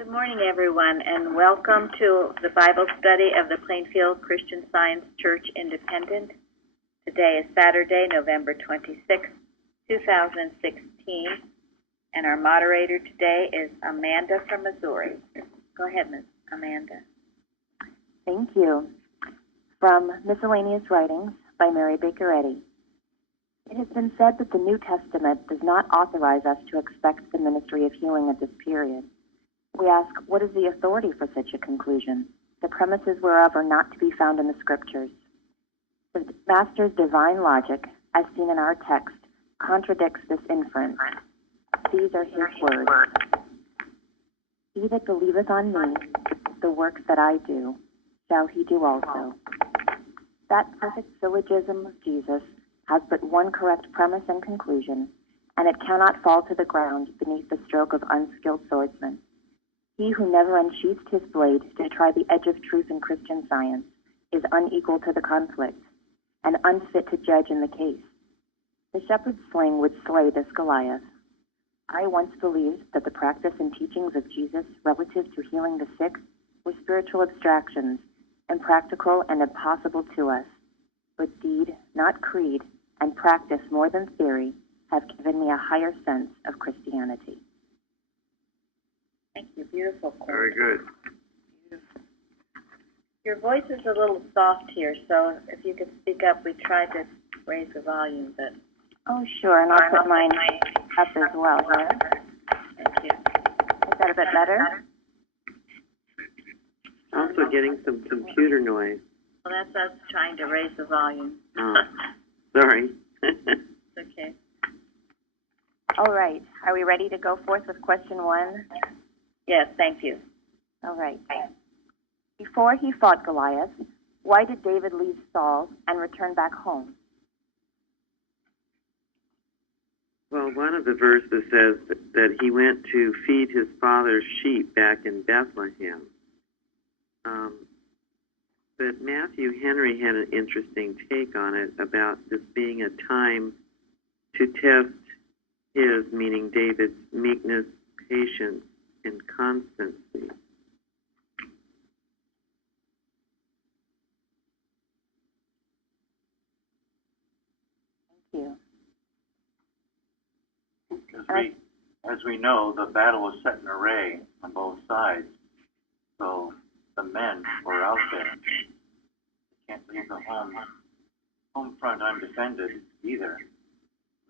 Good morning, everyone, and welcome to the Bible study of the Plainfield Christian Science Church Independent. Today is Saturday, November 26, 2016, and our moderator today is Amanda from Missouri. Go ahead, Ms. Amanda. Thank you. From Miscellaneous Writings by Mary Baker Eddy. It has been said that the New Testament does not authorize us to expect the ministry of healing at this period. We ask, what is the authority for such a conclusion, the premises whereof are not to be found in the Scriptures? The Master's divine logic, as seen in our text, contradicts this inference. These are his words. He that believeth on me, the works that I do, shall he do also. That perfect syllogism of Jesus has but one correct premise and conclusion, and it cannot fall to the ground beneath the stroke of unskilled swordsmen. He who never unsheathed his blade to try the edge of truth in Christian science is unequal to the conflict, and unfit to judge in the case. The shepherd's sling would slay this Goliath. I once believed that the practice and teachings of Jesus relative to healing the sick were spiritual abstractions, impractical and impossible to us. But deed, not creed, and practice more than theory have given me a higher sense of Christianity. Thank you. Beautiful quote. Very good. Beautiful. Your voice is a little soft here, so if you could speak up, we tried to raise the volume, but... Oh, sure, and I'll put mine up as well here. Thank you. Is that a bit better? Also getting some computer noise. Well, that's us trying to raise the volume. Oh, sorry. Okay. All right. Are we ready to go forth with question one? Yes, thank you. All right. Before he fought Goliath, why did David leave Saul and return back home? Well, one of the verses says that he went to feed his father's sheep back in Bethlehem. But Matthew Henry had an interesting take on it about this being a time to test his, meaning David's, meekness, patience, and constancy. Thank you. As we know, the battle was set in array on both sides. So the men were out there. They can't leave the home front undefended either.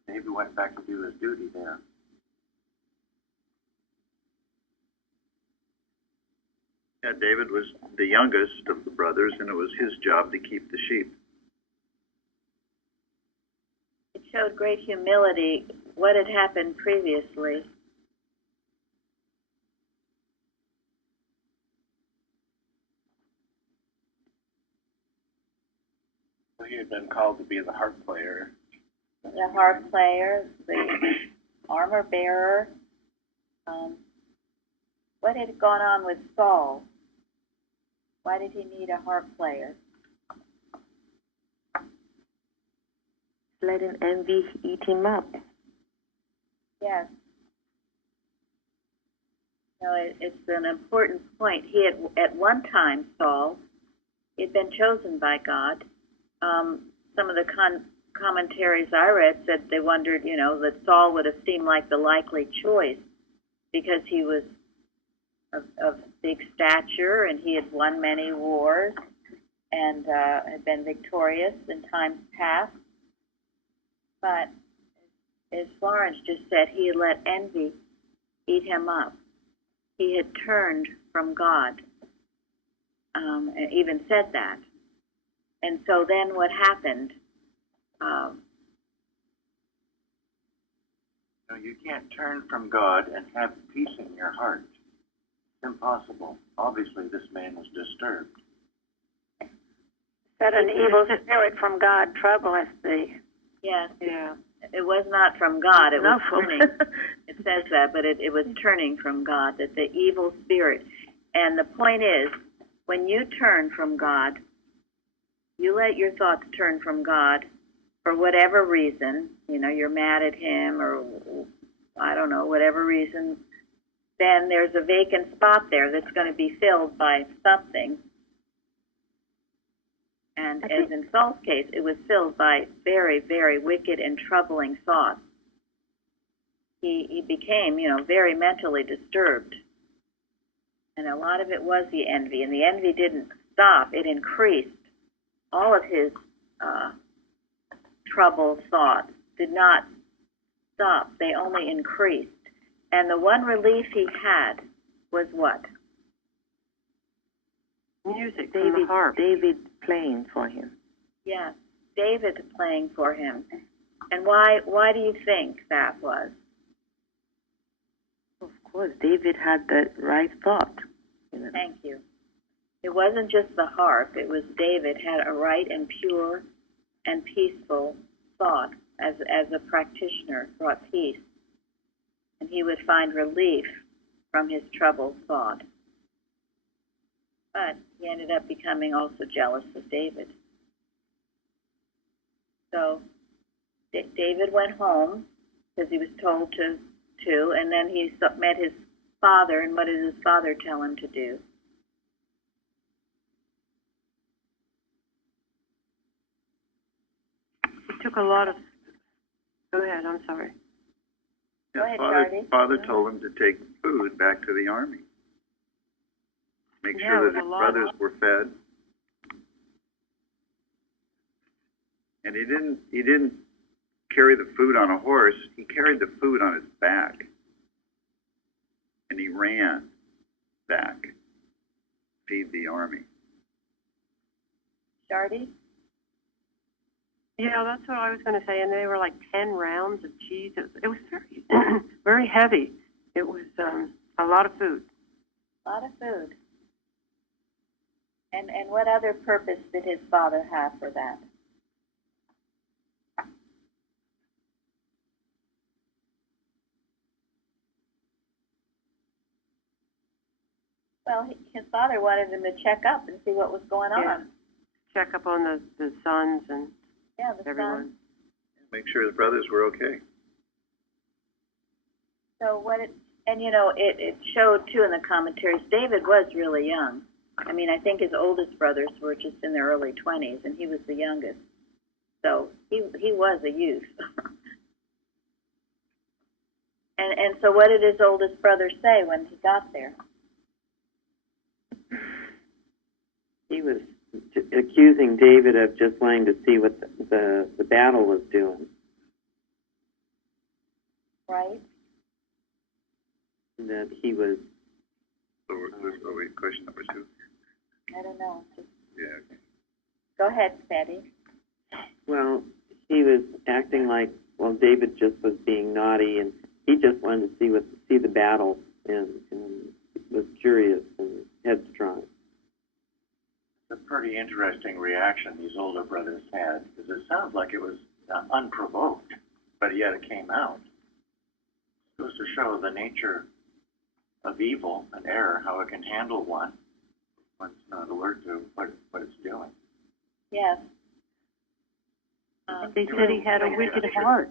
David went back to do his duty there. Yeah, David was the youngest of the brothers, and it was his job to keep the sheep. It showed great humility. What had happened previously? So he had been called to be the harp player. The harp player, the armor bearer. What had gone on with Saul? Why did he need a harp player? Let an envy eat him up. Yes. No, it's an important point. He had, at one time, Saul, he had been chosen by God. Some of the commentaries I read said they wondered, that Saul would have seemed like the likely choice because he was of big stature and he had won many wars and had been victorious in times past. But as Florence just said, he had let envy eat him up. He had turned from God, and even said that. And so then what happened? You can't turn from God and have peace in your heart. It's impossible. Obviously, this man was disturbed. That an evil spirit from God troubleth thee. Yes. Yeah. It was not from God. It was No. turning. It says that, but it was turning from God, that the evil spirit. And the point is, when you turn from God, you let your thoughts turn from God for whatever reason. You're mad at him or, I don't know, whatever reason then there's a vacant spot there that's going to be filled by something. And as in Saul's case, it was filled by very, very wicked and troubling thoughts. He became, very mentally disturbed. And a lot of it was the envy. And the envy didn't stop. It increased. All of his troubled thoughts did not stop. They only increased. And the one relief he had was what? Music from the harp. David playing for him. Yes, David playing for him. And why do you think that was? Of course, David had the right thought. Thank you. It wasn't just the harp. It was David had a right and pure and peaceful thought as a practitioner, brought peace. And he would find relief from his troubled thought. But he ended up becoming also jealous of David. So David went home because he was told to, and then he met his father, and what did his father tell him to do? It took a lot of... Go ahead, I'm sorry. Go ahead, Father, Charlie. Father told him to take food back to the army. Make sure that his brothers were fed. And he didn't carry the food on a horse. He carried the food on his back. And he ran back to feed the army. Shardy? Yeah, that's what I was going to say. And they were like 10 rounds of cheese. It was very, very heavy. It was a lot of food. A lot of food. And what other purpose did his father have for that? Well, his father wanted him to check up and see what was going on. Check up on the sons and The everyone. son. Make sure the brothers were okay. So it showed too in the commentaries, David was really young. I mean, I think his oldest brothers were just in their early 20s, and he was the youngest. So he was a youth. and so what did his oldest brother say when he got there? He was accusing David of just wanting to see what the battle was doing. Right? That he was... So wait, question number 2. I don't know. Yeah, okay. Go ahead, Betty. Well, he was acting like, David just was being naughty, and he just wanted to see the battle, and was curious and headstrong. It's a pretty interesting reaction these older brothers had, because it sounds like it was unprovoked, but yet it came out. It goes to show the nature of evil and error, how it can handle one when it's not alert to what it's doing. Yes. They said he had a wicked heart.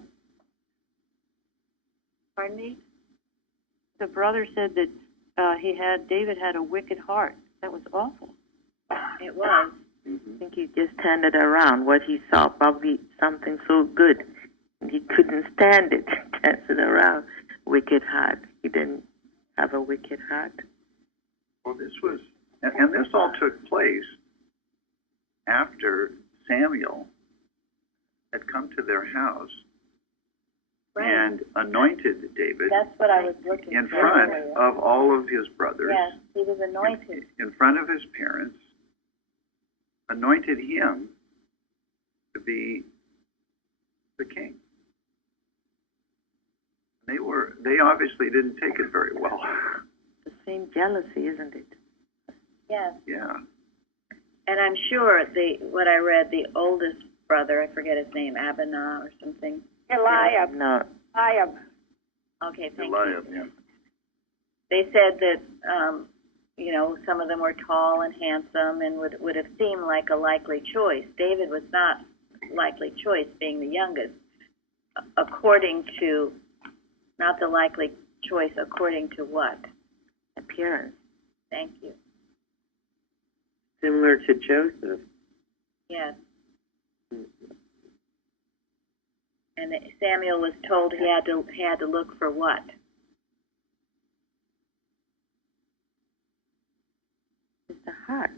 Pardon me? The brother said that David had a wicked heart. That was awful. It was. I think he just turned it around. What he saw, probably something so good, and he couldn't stand it. Turns it around. Wicked heart. He didn't have a wicked heart. Well, this was, and this all took place after Samuel had come to their house and anointed David. That's what I was looking in for front earlier. of all of his brothers. Yes, he was anointed. In front of his parents, anointed him to be the king. They obviously didn't take it very well. The same jealousy, isn't it? Yes. Yeah. And I'm sure what I read, the oldest brother, I forget his name, Abinah or something. Eliab. No. Eliab. Okay, thank Eliab, you. yeah. They said that, some of them were tall and handsome and would have seemed like a likely choice. David was not likely choice, being the youngest, according to, not the likely choice according to what? appearance. Thank you. Similar to Joseph. Yes. And Samuel was told he had to look for what? It's the heart.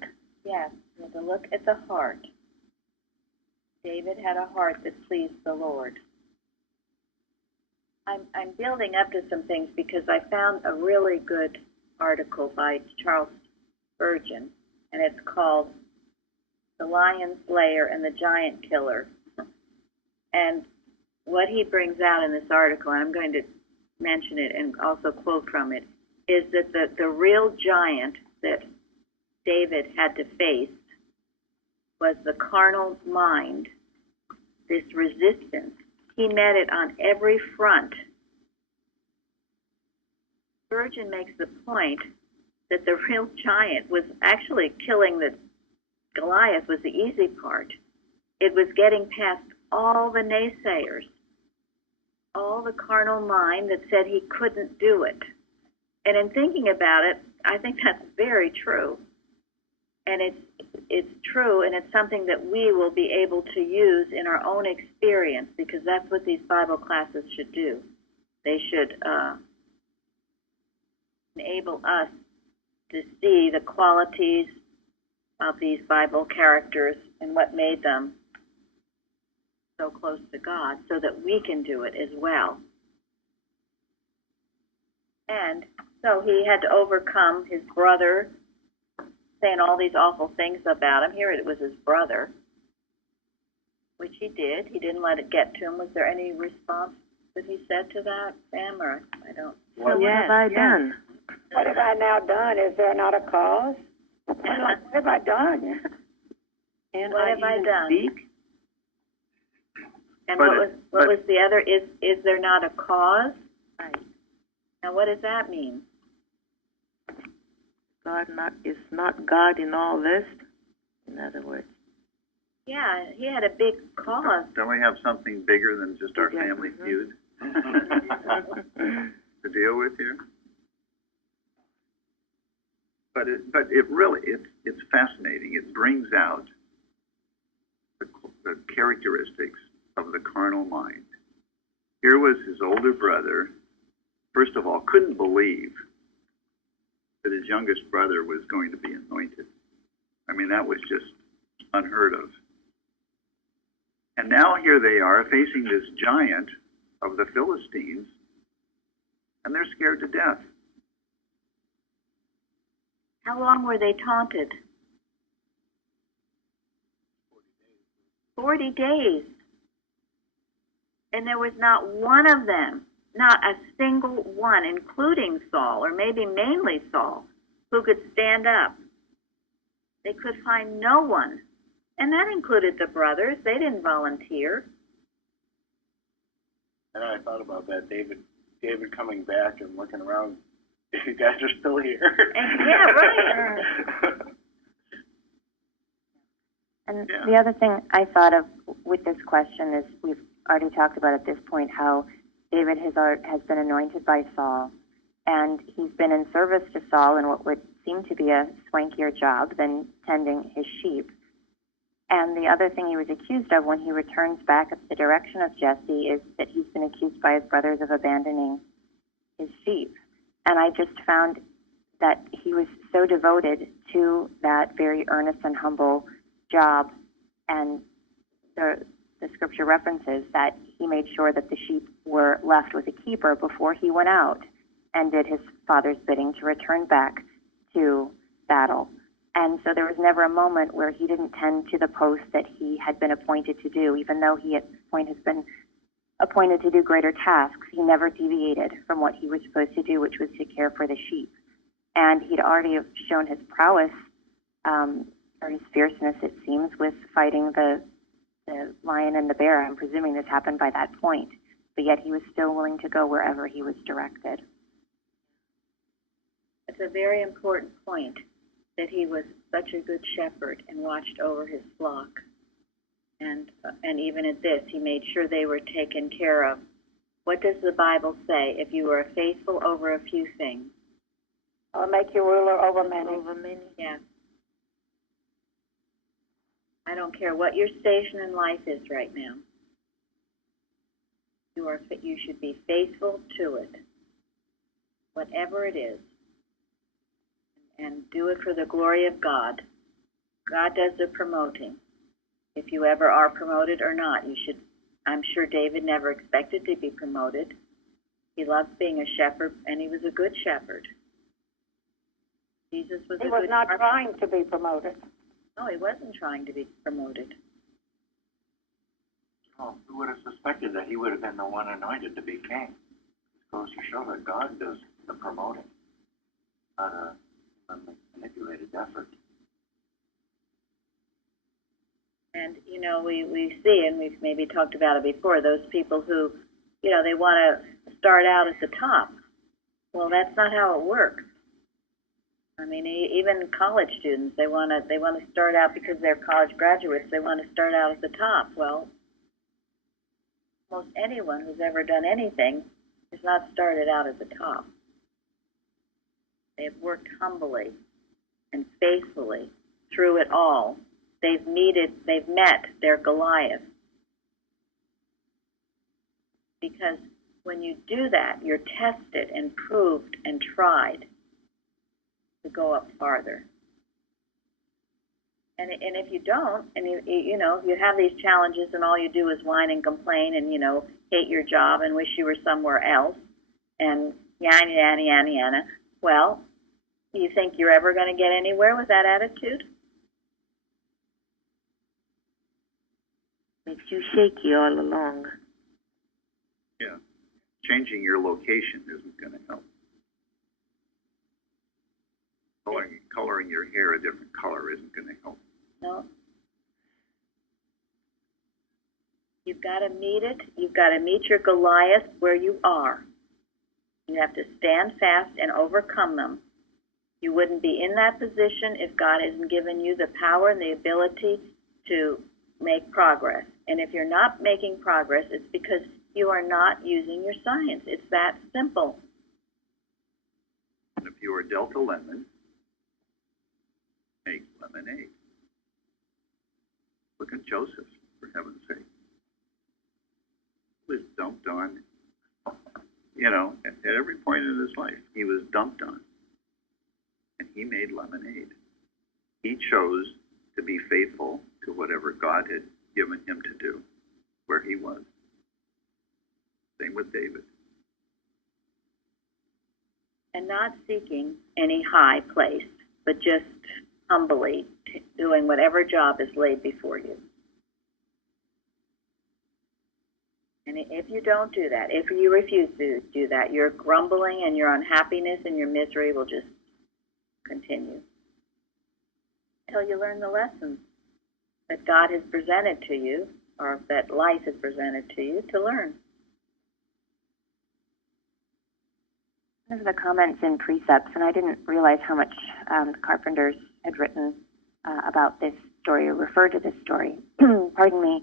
Yes, he had to look at the heart. David had a heart that pleased the Lord. I'm building up to some things because I found a really good article by Charles Spurgeon, and it's called "The Lion Slayer and the Giant Killer." And what he brings out in this article, and I'm going to mention it and also quote from it, is that the real giant that David had to face was the carnal mind, this resistance. He met it on every front. Spurgeon makes the point that the real giant was actually killing the Goliath was the easy part. It was getting past all the naysayers, all the carnal mind that said he couldn't do it. And in thinking about it, I think that's very true. And it's true, and it's something that we will be able to use in our own experience, because that's what these Bible classes should do. They should enable us to see the qualities of these Bible characters and what made them so close to God, so that we can do it as well. And so he had to overcome his brother saying all these awful things about him. Here it was his brother, which he did. He didn't let it get to him. Was there any response that he said to that, Sam? Or I don't. So what have I done? What have I now done? Is there not a cause? What have I done? And What have I done? Speak? And But what was the other? Is there not a cause? Right. Now, what does that mean? Is not God in all this? In other words. Yeah, he had a big cause. Don't we have something bigger than just our Yeah. family Mhm. feud to deal with here? But it really, it's fascinating. It brings out the characteristics of the carnal mind. Here was his older brother, first of all, couldn't believe that his youngest brother was going to be anointed. I mean, that was just unheard of. And now here they are facing this giant of the Philistines, and they're scared to death. How long were they taunted? 40 days. And there was not one of them, not a single one, including Saul, or maybe mainly Saul, who could stand up. They could find no one. And that included the brothers. They didn't volunteer. And I thought about that, David coming back and looking around. You guys are still here. And, yeah, right. And Yeah. the other thing I thought of with this question is we've already talked about at this point how David has been anointed by Saul, and he's been in service to Saul in what would seem to be a swankier job than tending his sheep. And the other thing he was accused of when he returns back at the direction of Jesse is that he's been accused by his brothers of abandoning his sheep. And I just found that he was so devoted to that very earnest and humble job, and the scripture references that he made sure that the sheep were left with a keeper before he went out and did his father's bidding to return back to battle. And so there was never a moment where he didn't tend to the post that he had been appointed to do, even though he at this point has been appointed to do greater tasks. He never deviated from what he was supposed to do, which was to care for the sheep. And he'd already shown his prowess, or his fierceness, it seems, with fighting the lion and the bear. I'm presuming this happened by that point, but yet he was still willing to go wherever he was directed. It's a very important point that he was such a good shepherd and watched over his flock. And even at this, he made sure they were taken care of. What does the Bible say? If you are faithful over a few things, I'll make you ruler over many. Over many. Yeah. I don't care what your station in life is right now. You should be faithful to it, whatever it is, and do it for the glory of God. God does the promoting. If you ever are promoted or not, you should. I'm sure David never expected to be promoted. He loved being a shepherd, and he was a good shepherd. Jesus was a good shepherd. He was not trying to be promoted. No, he wasn't trying to be promoted. Well, who would have suspected that he would have been the one anointed to be king? It goes to show that God does the promoting, not a manipulated effort. And, we see, and we've maybe talked about it before, those people who, they want to start out at the top. Well, that's not how it works. I mean, even college students, they want to start out because they're college graduates. They want to start out at the top. Well, most anyone who's ever done anything has not started out at the top. They've worked humbly and faithfully through it all. They've met their Goliaths. Because when you do that, you're tested and proved and tried to go up farther. And if you don't, and you have these challenges and all you do is whine and complain and, hate your job and wish you were somewhere else and yana, well, you think you're ever going to get anywhere with that attitude? Makes you shaky all along. Yeah. Changing your location isn't going to help. Coloring your hair a different color isn't going to help. No. You've got to meet it. You've got to meet your Goliath where you are. You have to stand fast and overcome them. You wouldn't be in that position if God hasn't given you the power and the ability to make progress. And if you're not making progress, it's because you are not using your science. It's that simple. And if you were dealt a lemon, make lemonade. Look at Joseph, for heaven's sake. He was dumped on, at every point in his life, he was dumped on. And he made lemonade. He chose to be faithful to whatever God had given him to do, where he was. Same with David. And not seeking any high place, but just humbly doing whatever job is laid before you. And if you don't do that, if you refuse to do that, your grumbling and your unhappiness and your misery will just continue until you learn the lessons that God has presented to you, or that life has presented to you to learn. One of the comments in Precepts, and I didn't realize how much the Carpenters had written about this story, or referred to this story, pardon me,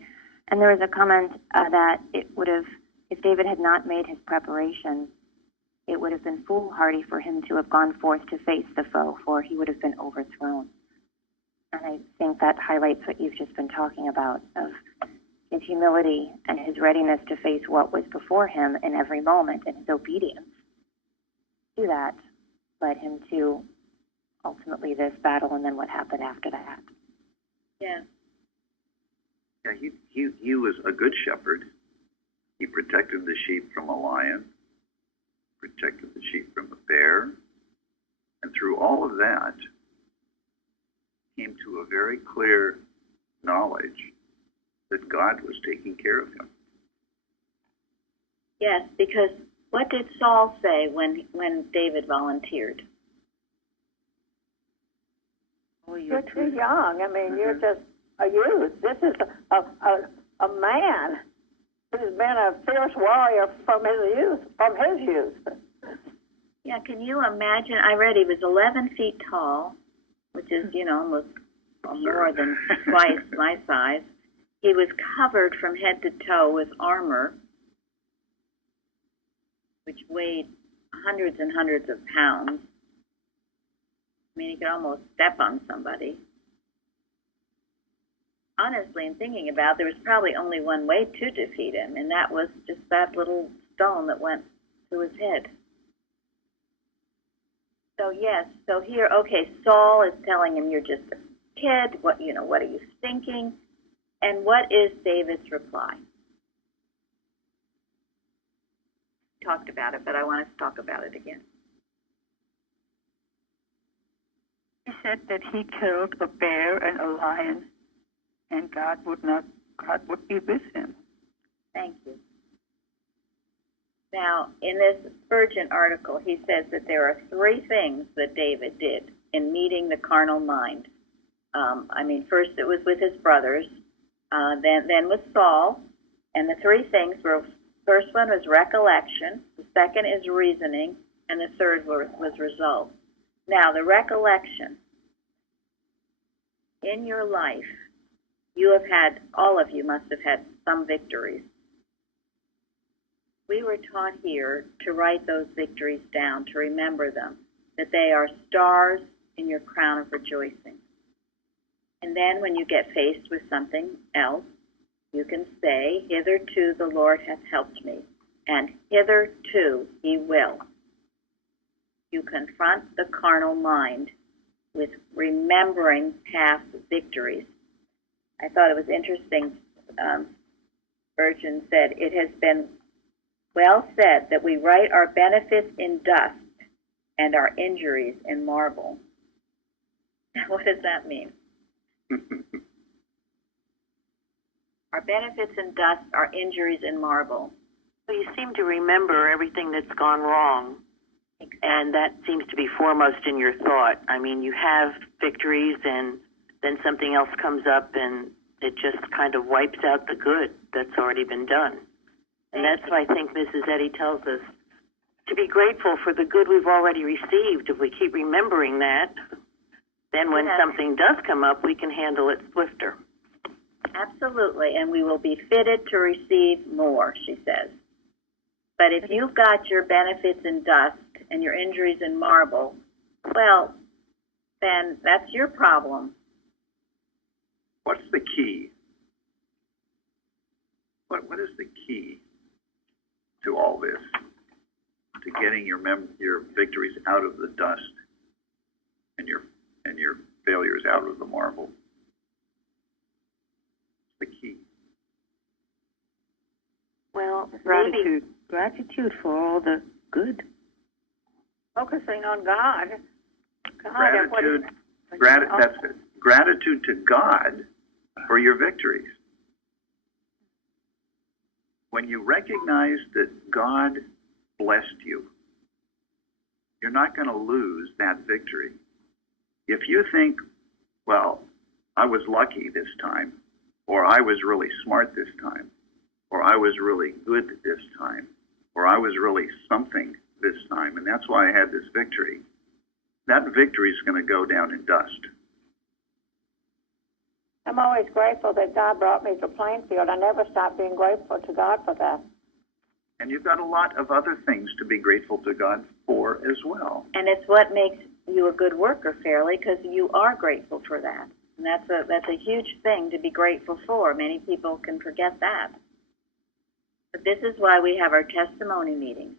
and there was a comment that it would have, if David had not made his preparation, it would have been foolhardy for him to have gone forth to face the foe, for he would have been overthrown. And I think that highlights what you've just been talking about, of his humility and his readiness to face what was before him in every moment, and his obedience to that led him to ultimately this battle and then what happened after that. Yeah. Yeah, he was a good shepherd. He protected the sheep from a lion, protected the sheep from a bear, and through all of that, came to a very clear knowledge that God was taking care of him. Yes, because what did Saul say when David volunteered? Oh, you're too young. I mean, you're just a youth. This is a man who's been a fierce warrior from his youth. Yeah, can you imagine? I read he was 11 feet tall, which is, almost more than twice my size. He was covered from head to toe with armor, which weighed hundreds and hundreds of pounds. mean, he could almost step on somebody. Honestly, in thinking about it, there was probably only one way to defeat him, and that was just that little stone that went to his head. So yes, so here, okay, Saul is telling him, you're just a kid, what are you thinking? And what is David's reply? Talked about it, but I want to talk about it again. He said that he killed a bear and a lion, and God would be with him. Thank you. Now, in this Spurgeon article, he says that there are 3 things that David did in meeting the carnal mind. First it was with his brothers, then with Saul, and the 3 things were, first one was recollection, the second is reasoning, and the third was resolve. Now, the recollection. In your life, all of you must have had some victories. We were taught here to write those victories down, to remember them, that they are stars in your crown of rejoicing. And then when you get faced with something else, you can say, hitherto the Lord hath helped me, and hitherto he will. You confront the carnal mind with remembering past victories. I thought it was interesting. Spurgeon said, it has been well said that we write our benefits in dust and our injuries in marble. What does that mean? Our benefits in dust, our injuries in marble. Well, you seem to remember everything that's gone wrong, and that seems to be foremost in your thought. I mean, you have victories, and then something else comes up, and it just kind of wipes out the good that's already been done. And that's why I think Mrs. Eddy tells us to be grateful for the good we've already received. If we keep remembering that, then when something does come up, we can handle it swifter. Absolutely, and we will be fitted to receive more, she says. But if you've got your benefits in dust and your injuries in marble, well, then that's your problem. What's the key? What is the key to all this? To getting your victories out of the dust and your failures out of the marble? The key. Well, Gratitude. Gratitude for all the good. Focusing on God. Gratitude. That's it. Gratitude to God for your victories. When you recognize that God blessed you, you're not going to lose that victory. If you think, well, I was lucky this time, or I was really smart this time, or I was really good this time, or I was really something this time, and that's why I had this victory, that victory is going to go down in dust. I'm always grateful that God brought me to Plainfield. I never stopped being grateful to God for that. And you've got a lot of other things to be grateful to God for as well. And it's what makes you a good worker, Fairly, because you are grateful for that. And that's a huge thing to be grateful for. Many people can forget that. But this is why we have our testimony meetings.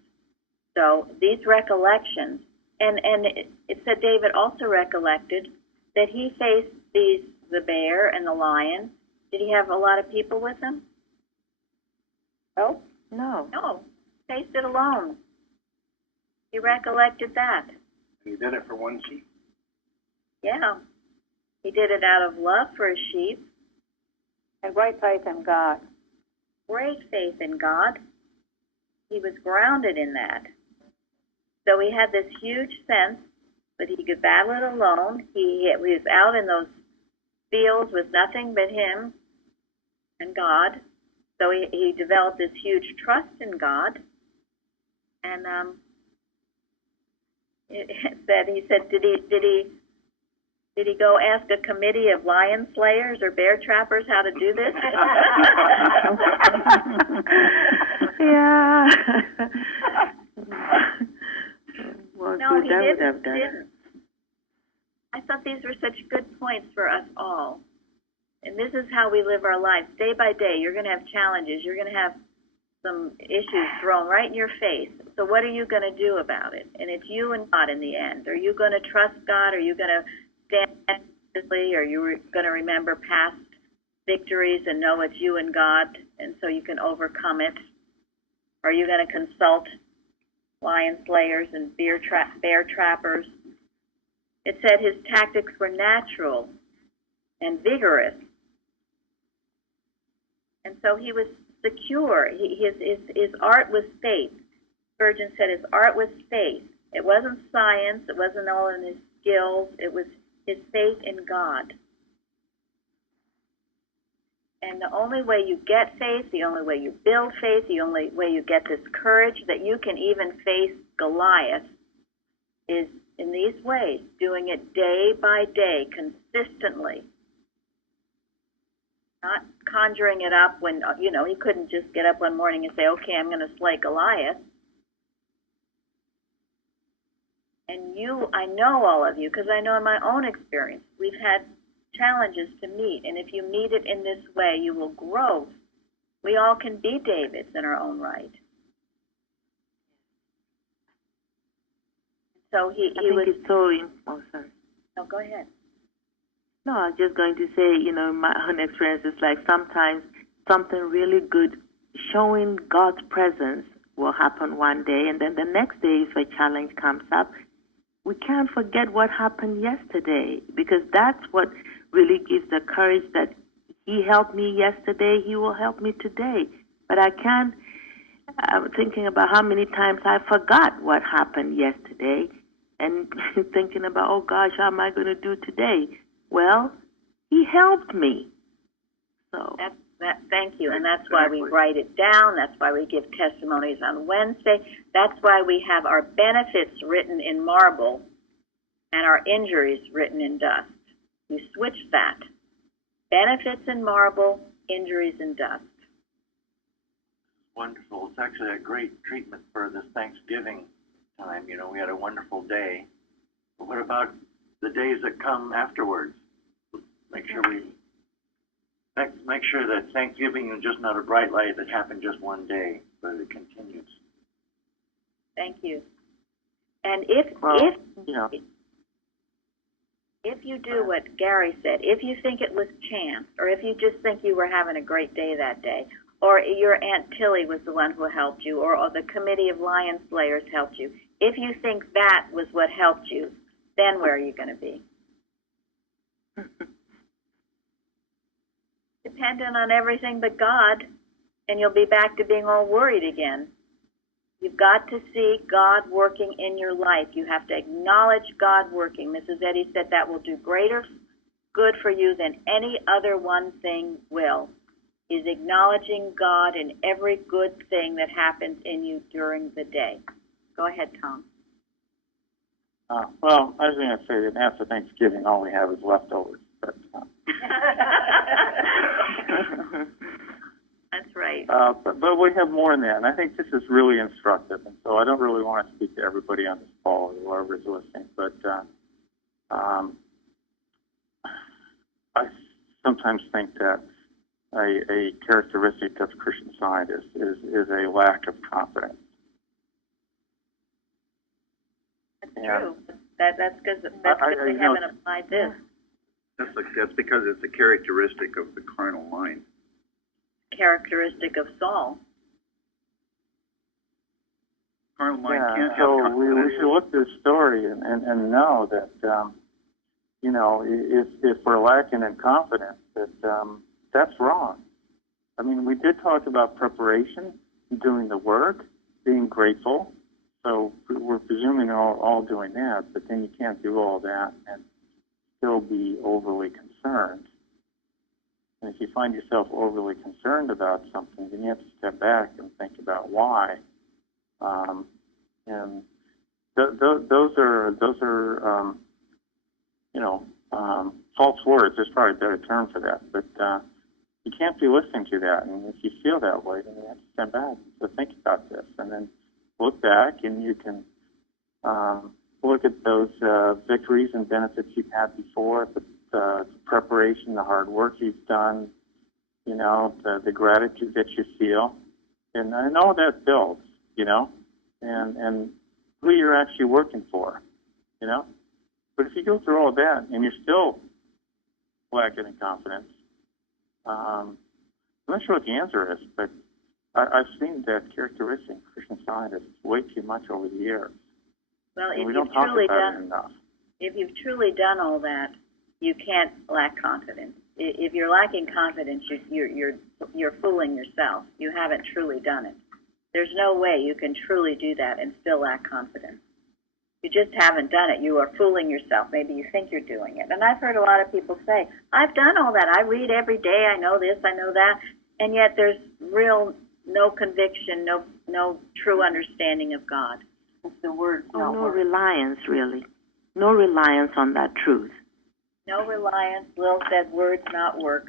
So these recollections, and it said David also recollected that he faced the bear and the lion. Did he have a lot of people with him? No. No, faced it alone. He recollected that. He did it for one sheep. Yeah. He did it out of love for his sheep. And great faith in God. Great faith in God. He was grounded in that. So he had this huge sense that he could battle it alone. He was out in those fields with nothing but him and God. So he developed this huge trust in God. And he said, did he go ask a committee of lion slayers or bear trappers how to do this? Yeah. No, he didn't. I thought these were such good points for us all. And this is how we live our lives. Day by day, you're going to have challenges. You're going to have some issues thrown right in your face. So what are you going to do about it? And it's you and God in the end. Are you going to trust God? Are you going to stand steadily? Are you going to remember past victories and know it's you and God, and so you can overcome it? Are you going to consult lion slayers and bear trappers? It said his tactics were natural and vigorous. And so he was secure. His art was faith. Spurgeon said his art was faith. It wasn't science. It wasn't all in his skills. It was his faith in God. And the only way you get faith, the only way you build faith, the only way you get this courage that you can even face Goliath is in these ways, doing it day by day, consistently. Not conjuring it up when, he couldn't just get up one morning and say, okay, I'm going to slay Goliath. And I know all of you, because I know in my own experience, we've had challenges to meet, and if you meet it in this way, you will grow. We all can be Davids in our own right. So he was. It's so. Oh, sorry. No, go ahead. No, I was just going to say, my own experience is like sometimes something really good, showing God's presence will happen one day, and then the next day, if a challenge comes up, we can't forget what happened yesterday, because that's what really gives the courage that he helped me yesterday, he will help me today. But I'm thinking about how many times I forgot what happened yesterday and thinking about, oh gosh, how am I going to do today? Well, he helped me. So thank you, and that's why we write it down. That's why we give testimonies on Wednesday. That's why we have our benefits written in marble and our injuries written in dust. You switch that. Benefits in marble, injuries in dust. Wonderful. It's actually a great treatment for this Thanksgiving time. We had a wonderful day. But what about the days that come afterwards? Make sure that Thanksgiving is just not a bright light that happened just one day, but it continues. Thank you. And if you do what Gary said, if you think it was chance, or if you just think you were having a great day that day, or your Aunt Tilly was the one who helped you, or the committee of lion slayers helped you, if you think that was what helped you, then where are you going to be? Dependent on everything but God, and you'll be back to being all worried again. You've got to see God working in your life. You have to acknowledge God working. Mrs. Eddy said that will do greater good for you than any other one thing will, is acknowledging God in every good thing that happens in you during the day. Go ahead, Tom. Well, I was going to say that after Thanksgiving, all we have is leftovers. But, That's right. But we have more than that, and I think this is really instructive. And so I don't really want to speak to everybody on this call or whoever is listening, but I sometimes think that a characteristic of Christian scientists is a lack of confidence. That's true. That's because they haven't applied this. That's because it's a characteristic of the carnal mind. Characteristic of Saul. Carnal mind can't have so confidence. we should look at this story and know that if we're lacking in confidence, that that's wrong. I mean, we did talk about preparation, doing the work, being grateful. So we're presuming all doing that, but then you can't do all that and still be overly concerned. And if you find yourself overly concerned about something, then you have to step back and think about why. And those are false words. There's probably a better term for that, but you can't be listening to that. And if you feel that way, then you have to step back to think about this, and then look back, and you can look at those victories and benefits you've had before, the preparation, the hard work you've done, you know, the gratitude that you feel, and all that builds, you know, and who you're actually working for, you know. But if you go through all that and you're still lacking in confidence, I'm not sure what the answer is, but I've seen that characteristic in Christian Scientists way too much over the years. Well, And if we you've don't talk truly about done, it enough. if you've truly done all that, you can't lack confidence. If you're lacking confidence, you're fooling yourself. You haven't truly done it. There's no way you can truly do that and still lack confidence. You just haven't done it. You are fooling yourself. Maybe you think you're doing it. And I've heard a lot of people say, I've done all that. I read every day. I know this, I know that. And yet there's no conviction, no true understanding of God. It's the words not No work. reliance, really. No reliance on that truth. No reliance. Lil said words not work.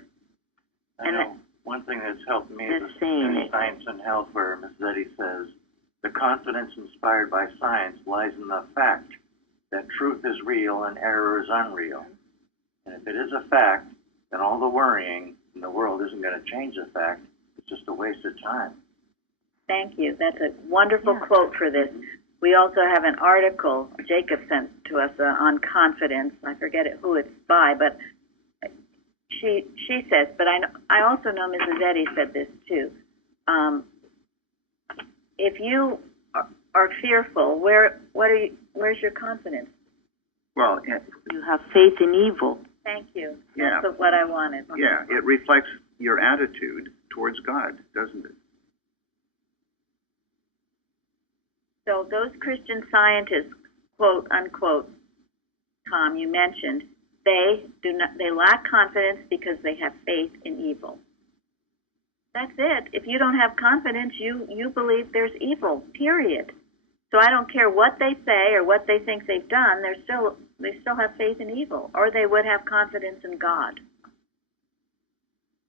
I know one thing that's helped me is saying in it. Science and Health, where Ms. Zeddy says, the confidence inspired by science lies in the fact that truth is real and error is unreal. And if it is a fact, then all the worrying in the world isn't going to change the fact. It's just a waste of time. Thank you. That's a wonderful quote for this. We also have an article Jacob sent to us on confidence. I forget who it's by, but she says, but I also know Mrs. Eddy said this too. If you are fearful, where's your confidence? Well, You have faith in evil. Thank you. Yeah. That's what I wanted. yeah, it reflects your attitude towards God, doesn't it? So those Christian scientists, quote unquote, Tom, you mentioned, they lack confidence because they have faith in evil. That's it. If you don't have confidence, you believe there's evil, period. So I don't care what they say or what they think they've done, they still have faith in evil, or they would have confidence in God.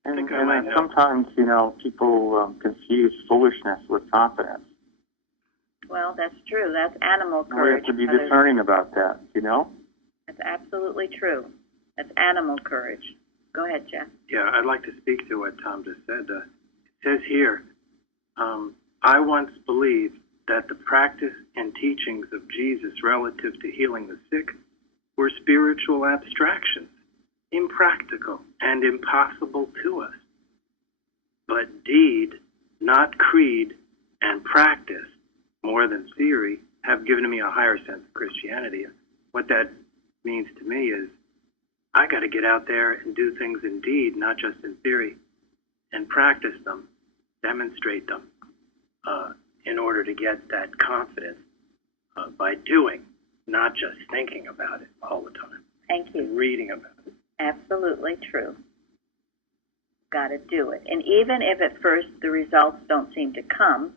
And sometimes, you know, people confuse foolishness with confidence. Well, that's true. That's animal We courage. have to be discerning about that, you know? That's absolutely true. That's animal courage. Go ahead, Jeff. Yeah, I'd like to speak to what Tom just said. It says here, I once believed that the practice and teachings of Jesus relative to healing the sick were spiritual abstractions, impractical and impossible to us. But deed, not creed, and practice, more than theory, have given me a higher sense of Christianity. What that means to me is I got to get out there and do things in deed, not just in theory, and practice them, demonstrate them, in order to get that confidence by doing, not just thinking about it all the time. Thank you. Reading about it. Absolutely true. Got to do it. And even if at first the results don't seem to come,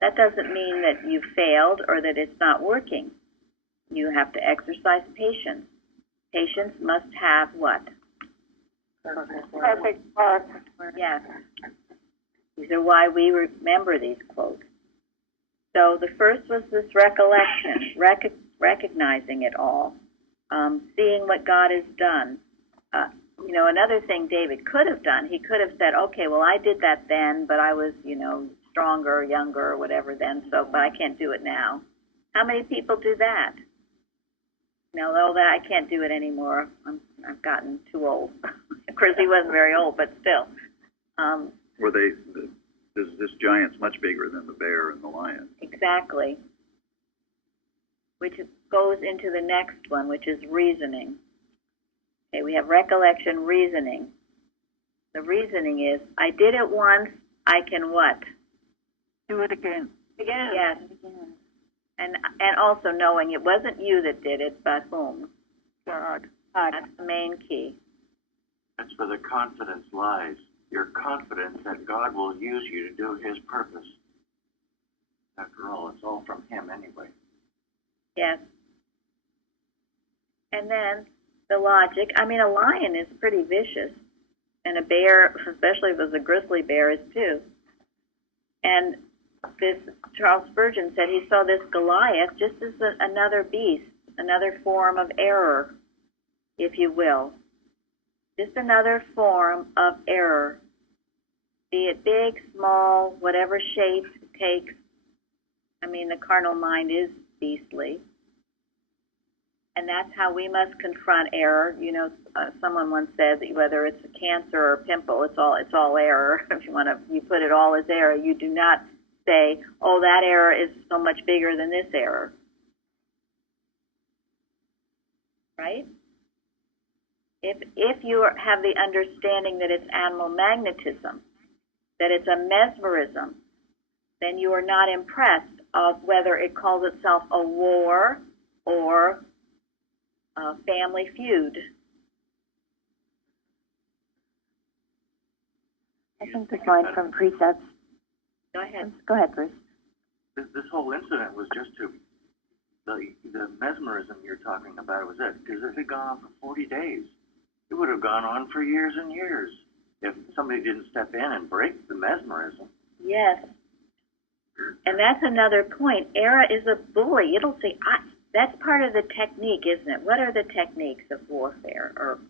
that doesn't mean that you failed or that it's not working. You have to exercise patience. Patience must have what? Perfect work. Yes. These are why we remember these quotes. So the first was this recollection, recognizing it all, seeing what God has done. You know, another thing David could have done, he could have said, okay, well, I did that then, but I was, you know, stronger, younger, or whatever then, so, but I can't do it now. How many people do that? No, that I can't do it anymore. I've gotten too old. Of course, he wasn't very old, but still. Or this giant's much bigger than the bear and the lion. Exactly. Which goes into the next one, which is reasoning. Okay, we have recollection, reasoning. The reasoning is, I did it once, I can what? Do it again. Again. Yes. And also knowing it wasn't you that did it, but whom? God. That's the main key. That's where the confidence lies. Your confidence that God will use you to do His purpose. After all, it's all from Him anyway. Yes. And then the logic. I mean, a lion is pretty vicious, and a bear, especially if it was a grizzly bear, is too. And this Charles Spurgeon said he saw this Goliath just as another beast, another form of error, if you will. Just another form of error. Be it big, small, whatever shape it takes. I mean, the carnal mind is beastly. And that's how we must confront error. You know, someone once said that whether it's a cancer or a pimple, it's all error. If you put it all as error. You do not say, oh, that error is so much bigger than this error. Right? If you have the understanding that it's animal magnetism, that it's a mesmerism, then you are not impressed of whether it calls itself a war or a family feud. I think this line from Precepts. Go ahead. Go ahead, Bruce. This whole incident was just to, the mesmerism you're talking about was it. Because if it had gone on for 40 days, it would have gone on for years and years if somebody didn't step in and break the mesmerism. Yes. And that's another point. Error is a bully. It'll say, that's part of the technique, isn't it? What are the techniques of warfare or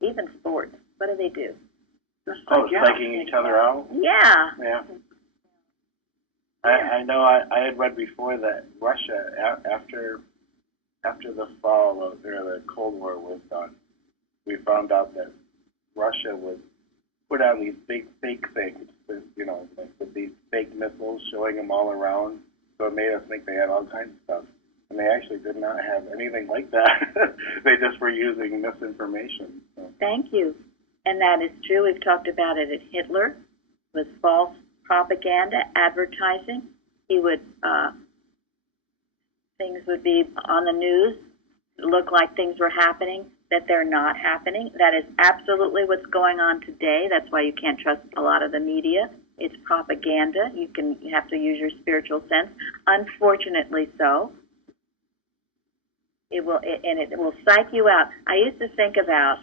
even sports? What do they do? Psyching each other out? Yeah. Yeah. I know I had read before that Russia, after the fall of, or the Cold War was done, we found out that Russia would put on these big fake things, like with these fake missiles, showing them all around. So it made us think they had all kinds of stuff. And they actually did not have anything like that. They just were using misinformation. So. Thank you. And that is true. We've talked about it at Hitler with false propaganda, advertising. He would, things would be on the news, look like things were happening, that they're not happening. That is absolutely what's going on today. That's why you can't trust a lot of the media. It's propaganda. You have to use your spiritual sense. Unfortunately so. It will psych you out. I used to think about,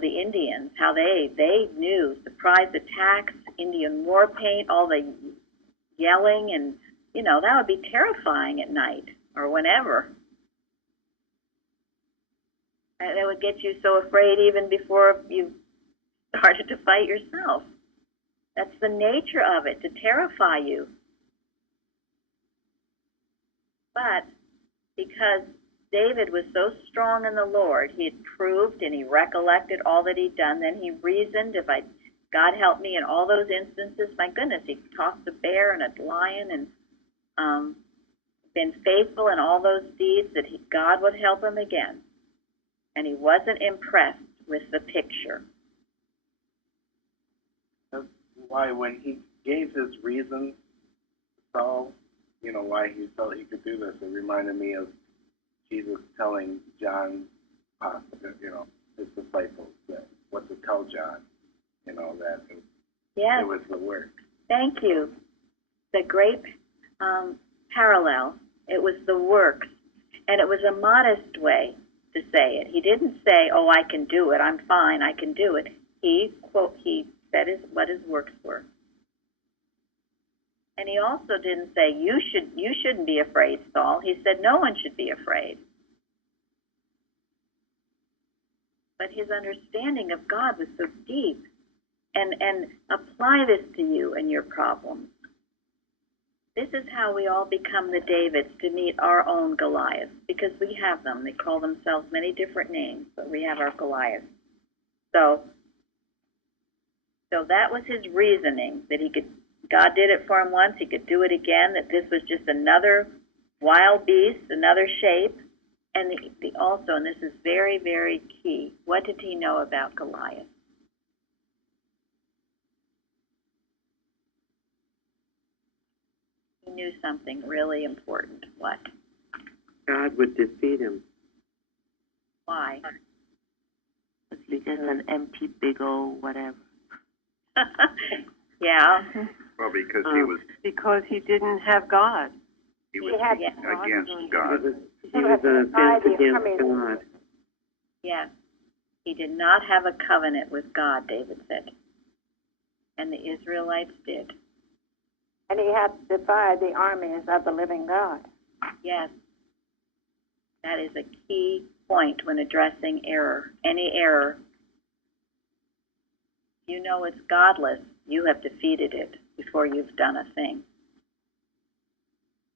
the Indians, how they knew surprise attacks, Indian war paint, all the yelling, and, that would be terrifying at night or whenever. And it would get you so afraid even before you started to fight yourself. That's the nature of it, to terrify you. But because David was so strong in the Lord, he had proved and he recollected all that he'd done. Then he reasoned, God help me in all those instances. My goodness, he tossed a bear and a lion and been faithful in all those deeds that God would help him again. And he wasn't impressed with the picture. That's why when he gave his reasons to Saul, why he felt he could do this, it reminded me of Jesus telling John, his disciples, what to tell John, that it was the work. Thank you. The great parallel. It was the works. And it was a modest way to say it. He didn't say, oh, I can do it, I'm fine, I can do it. He said what his works were. And he also didn't say, you shouldn't be afraid, Saul. He said no one should be afraid. But his understanding of God was so deep. And apply this to you and your problems. This is how we all become the Davids to meet our own Goliaths, because we have them. They call themselves many different names, but we have our Goliaths. So that was his reasoning, that God did it for him once, he could do it again, that this was just another wild beast, another shape. And also, and this is very, very key, what did he know about Goliath? He knew something really important. What? God would defeat him. Why? It's just an empty, big old whatever. Yeah. Well, because he didn't have God. He was against God. He was an offense against God. Yes. He did not have a covenant with God, David said. And the Israelites did. And he had to defy the armies of the living God. Yes. That is a key point when addressing error, any error. You know it's godless, you have defeated it before you've done a thing.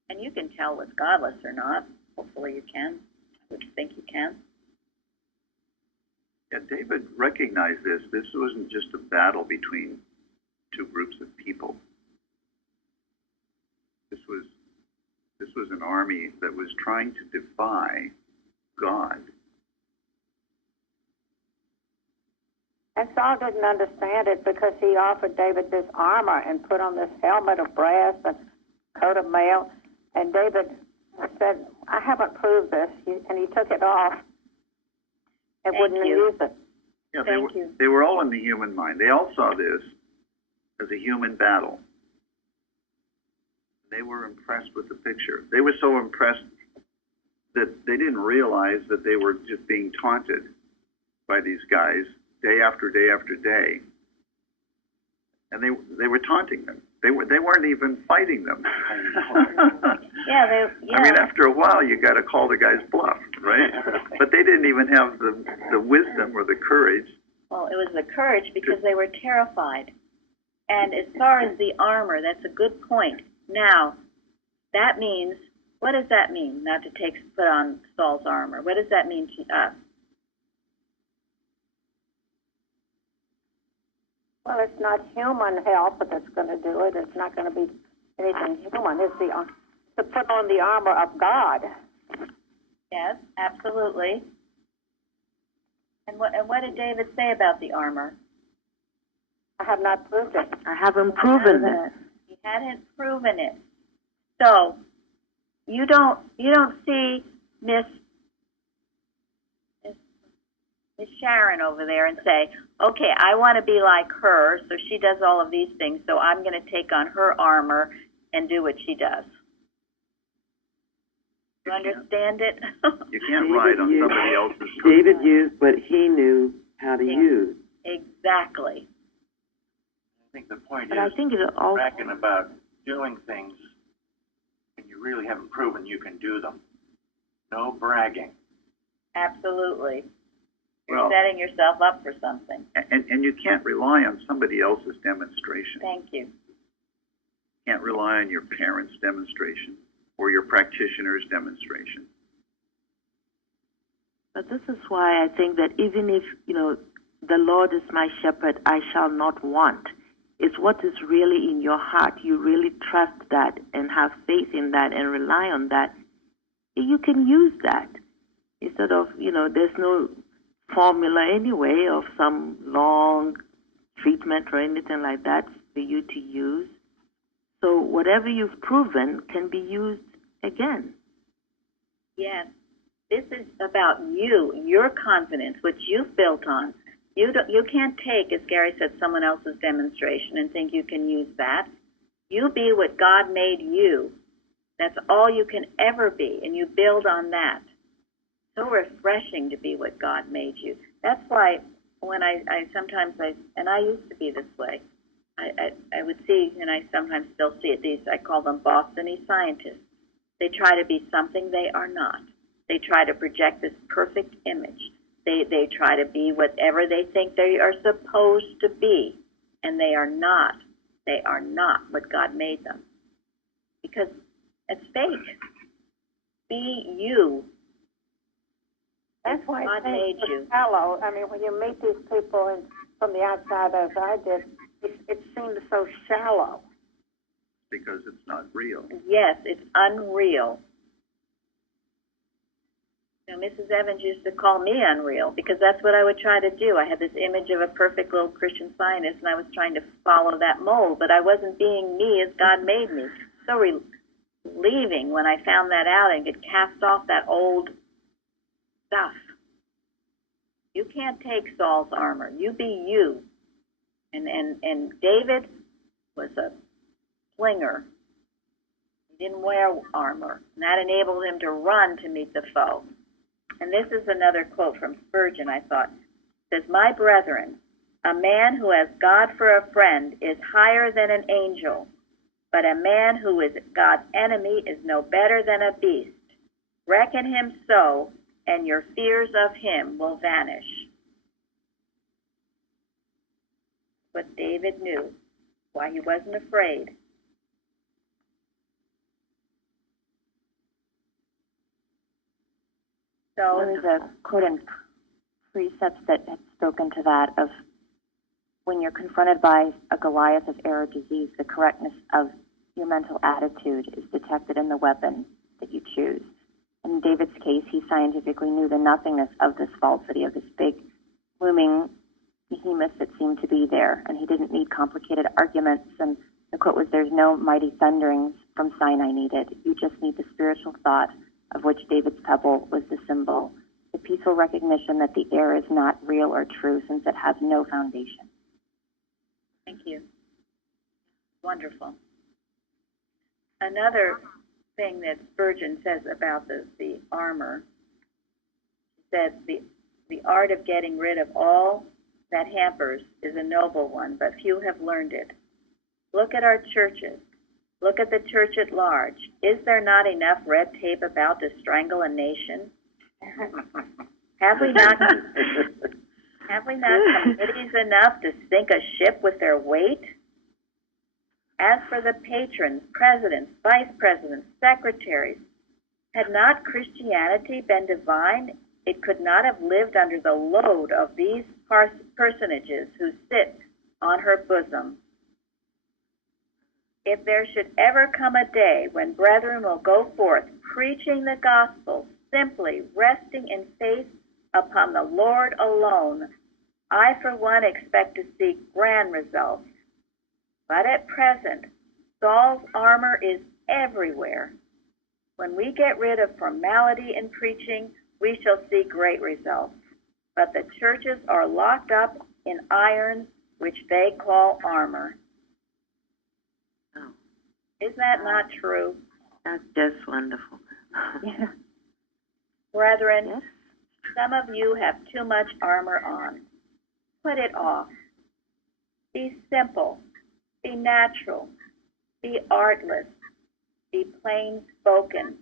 And you can tell what's godless or not. Hopefully you can. I would think you can. Yeah, David recognized this. This wasn't just a battle between two groups of people. This was an army that was trying to defy God. And Saul didn't understand it because he offered David this armor and put on this helmet of brass and coat of mail. And David said, I haven't proved this. And he took it off and wouldn't use it. Yeah, they were all in the human mind. They all saw this as a human battle. They were impressed with the picture. They were so impressed that they didn't realize that they were just being taunted by these guys day after day after day. And they were taunting them. They weren't even fighting them. Yeah. I mean, after a while, you got to call the guy's bluff, right? But they didn't even have the wisdom or the courage. Well, it was the courage because they were terrified. And as far as the armor, that's a good point. Now, that means, what does that mean, not to put on Saul's armor? What does that mean to us? Well, it's not human help that's going to do it. It's not going to be anything human. It's to put on the armor of God. Yes, absolutely. And what did David say about the armor? I have not proved it. I haven't proven it. He hadn't proven it. So you don't see Miss Sharon over there and say, okay, I want to be like her, so she does all of these things, so I'm going to take on her armor and do what she does. You understand it? You can't ride on somebody else's sword. David used what he knew how to use. Exactly. I think the point But is I think it all bragging about doing things when you really haven't proven you can do them. No bragging. Absolutely. You're Well, setting yourself up for something. and you can't rely on somebody else's demonstration. Thank you. You can't rely on your parents' demonstration or your practitioner's demonstration. But this is why I think that even if, the Lord is my shepherd, I shall not want. It's what is really in your heart. You really trust that and have faith in that and rely on that. You can use that instead of, there's no formula anyway of some long treatment or anything like that for you to use. So whatever you've proven can be used again. Yes. This is about you, your confidence, which you've built on. You can't take, as Gary said, someone else's demonstration and think you can use that. You be what God made you. That's all you can ever be, and you build on that. So refreshing to be what God made you. That's why when I sometimes, and I used to be this way, I would see, and I sometimes still see it, I call them Boston-y scientists. They try to be something they are not. They try to project this perfect image. They try to be whatever they think they are supposed to be, and they are not. They are not what God made them. Because it's fake. Be you. That's why God made you. Shallow. I mean, when you meet these people from the outside, as I did, it seems so shallow. Because it's not real. Yes, it's unreal. Mrs. Evans used to call me unreal because that's what I would try to do. I had this image of a perfect little Christian Scientist, and I was trying to follow that mold, but I wasn't being me as God made me. So relieving when I found that out and could cast off that old stuff. You can't take Saul's armor. You be you. And David was a slinger. He didn't wear armor, and that enabled him to run to meet the foe. And this is another quote from Spurgeon, I thought. It says, "My brethren, a man who has God for a friend is higher than an angel, but a man who is God's enemy is no better than a beast. Reckon him so, and your fears of him will vanish. But David knew why he wasn't afraid. So there was a quote in Precepts that had spoken to that of when you're confronted by a Goliath of error disease, the correctness of your mental attitude is detected in the weapon that you choose. In David's case, he scientifically knew the nothingness of this falsity, of this big, looming behemoth that seemed to be there, and he didn't need complicated arguments. And the quote was, "There's no mighty thunderings from Sinai needed. You just need the spiritual thought of which David's pebble was the symbol, the peaceful recognition that the air is not real or true since it has no foundation." Thank you. Wonderful. Another thing that Spurgeon says about the armor, says the art of getting rid of all that hampers is a noble one, but few have learned it. Look at our churches. Look at the church at large. Is there not enough red tape about to strangle a nation? Have we not committees enough to sink a ship with their weight? As for the patrons, presidents, vice presidents, secretaries, had not Christianity been divine, it could not have lived under the load of these personages who sit on her bosom. If there should ever come a day when brethren will go forth preaching the gospel, simply resting in faith upon the Lord alone, I for one expect to see grand results. But at present, Saul's armor is everywhere. When we get rid of formality in preaching, we shall see great results. But the churches are locked up in irons, which they call armor. Oh. Is that not true? That's just wonderful. Yeah. Brethren, Yes. some of you have too much armor on. Put it off. Be simple. Be natural. Be artless. Be plain spoken.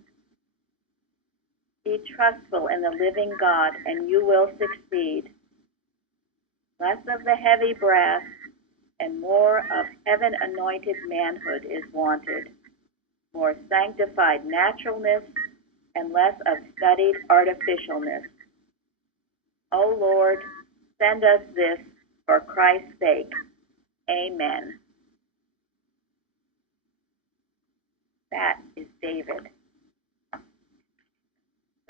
Be trustful in the living God, and you will succeed. Less of the heavy brass and more of heaven-anointed manhood is wanted. More sanctified naturalness and less of studied artificialness. O Lord, send us this for Christ's sake. Amen. That is David.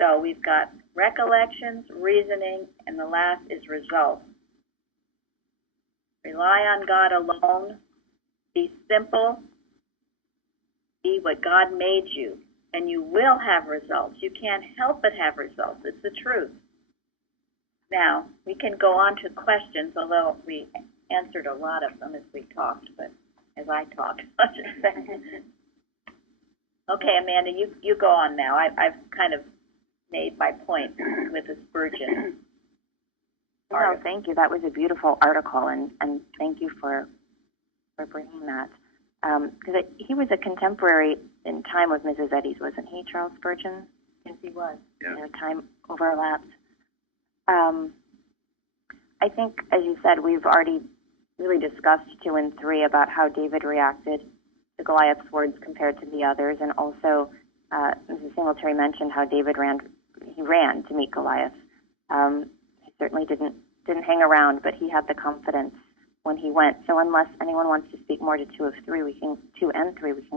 So we've got recollections, reasoning, and the last is results. Rely on God alone. Be simple. Be what God made you, and you will have results. You can't help but have results. It's the truth. Now, we can go on to questions, although we answered a lot of them as we talked, but as I talked, I should say. Okay, Amanda, you go on now. I've kind of made my point with the Spurgeon. No, thank you. That was a beautiful article, and thank you for bringing that. Because he was a contemporary in time with Mrs. Eddy's, wasn't he, Charles Spurgeon? Yes, he was. Yeah. Their time overlapped. I think, as you said, we've already really discussed 2 and 3 about how David reacted to Goliath's words compared to the others, and also Mrs. Singletary mentioned how David ran to meet Goliath. He certainly didn't hang around, but he had the confidence when he went. So unless anyone wants to speak more to 2 and 3, we can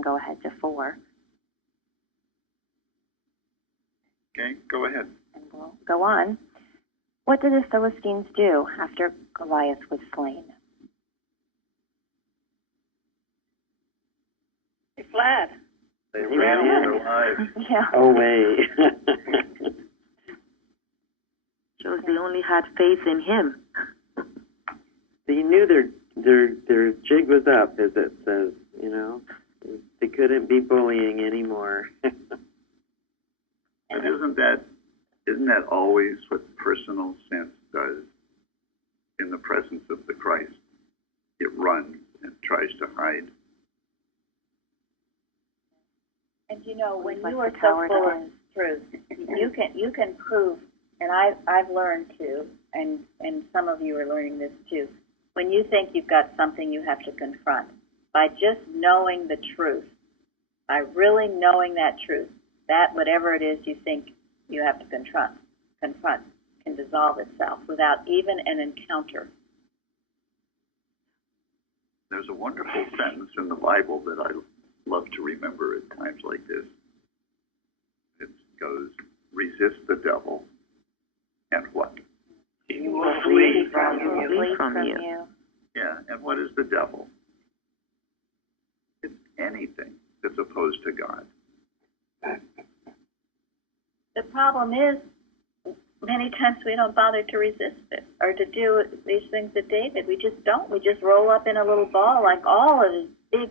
go ahead to 4. Okay, go ahead. And we'll go on. What did the Philistines do after Goliath was slain? He fled. They ran for their lives. Yeah. Away. Shows they only had faith in him. They knew their jig was up, as it says. You know, they couldn't be bullying anymore. But isn't that always what personal sense does in the presence of the Christ? It runs and tries to hide. And you know, when you are Reflects so how it full of is. truth. You can prove, and I've learned to, and some of you are learning this too. When you think you've got something you have to confront, by just knowing the truth, by really knowing that truth, that whatever it is you think you have to confront can dissolve itself without even an encounter. There's a wonderful sentence in the Bible that I love to remember at times like this. It goes, resist the devil, and what? He will flee from He will flee from you. Yeah, and what is the devil? It's anything that's opposed to God. The problem is, many times we don't bother to resist it or to do these things that David. We just don't. We just roll up in a little ball like all of his big